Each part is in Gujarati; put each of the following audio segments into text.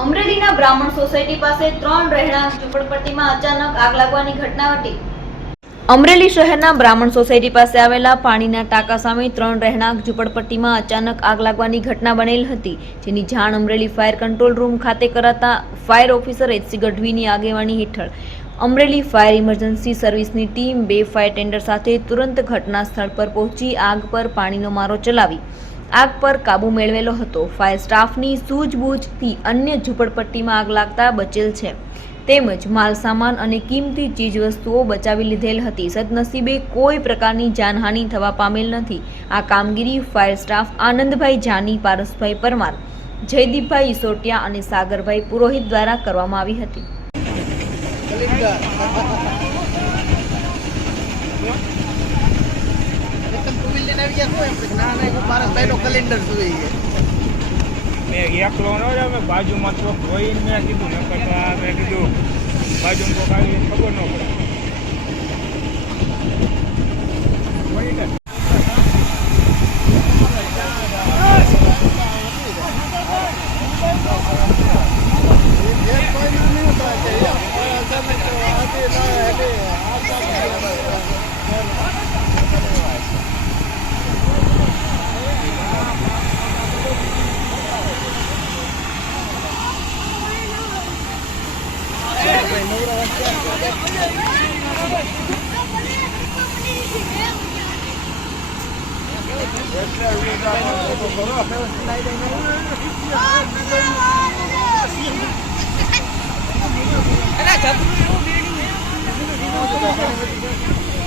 અમરેલીના બ્રાહ્મણ સોસાયટી પાસે ત્રણ રહેણાંક ઝૂંપડપટ્ટીમાં અચાનક આગ લાગવાની ઘટના ઘટી. અમરેલી શહેરના બ્રાહ્મણ સોસાયટી પાસે આવેલા પાણીના ટાંકા સામે ત્રણ રહેણાંક ઝૂંપડપટ્ટીમાં અચાનક આગ લાગવાની ઘટના બનેલ હતી, જેની જાણ અમરેલી ફાયર કંટ્રોલ રૂમ ખાતે કરાતા ફાયર ઓફિસર એચસી ગઢવીની આગેવાની હેઠળ. અમરેલી ફાયર ઇમરજન્સી સર્વિસની ટીમ બે ફાયર ટેન્ડર સાથે તુરંત ઘટના સ્થળ પર પહોંચી આગ પર પાણીનો મારો ચલાવી. આગ પર કાબુ મેળવેલો હતો. ફાયર સ્ટાફની સૂઝબૂછથી અન્ય ઝૂંપડપટ્ટીમાં આગ લાગતા બચેલ છે. તેમજ માલસામાન અને કિંમતી ચીજવસ્તુઓ બચાવી લીધેલ હતી. સદનસીબે કોઈ પ્રકારની જાનહાનિ થવા પામેલ નથી. આ કામગીરી ફાયર સ્ટાફ આનંદભાઈ જાની, પારસભાઈ પરમાર, જયદીપભાઈ ઈસોટિયા અને સાગરભાઈ પુરોહિત દ્વારા કરવામાં આવી હતી. ના ના હું પારસભાઈ નો કેલેન્ડર જોઈ મેં એકલો ન બાજુમાં ચોક જોઈને મેં કીધું મેં કીધું બાજુમાં કોક આવી ખબર ન પડે.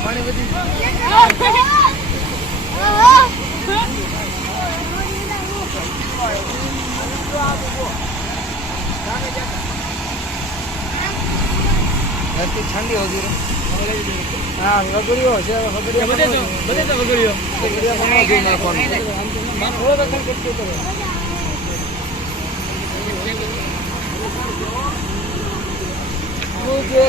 પાણી બધી ઘરથી ઠંડી હોતી રે હા ગગડીઓ છે ગગડીઓ બધે તો બધે તો ગગડીઓ ગગડીઓ માં જોઈ નાખવાનું. મુझे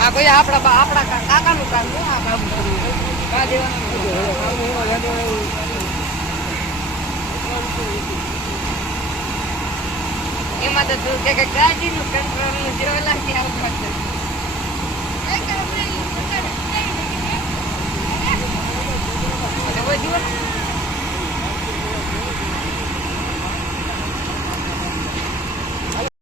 આ કોઈ આપણા આપણા કાકાનું કામ છે આ કામ કરવું. એમાં તો તું કે ગાડીનું કંટ્રોલ જોયેલા છે આવું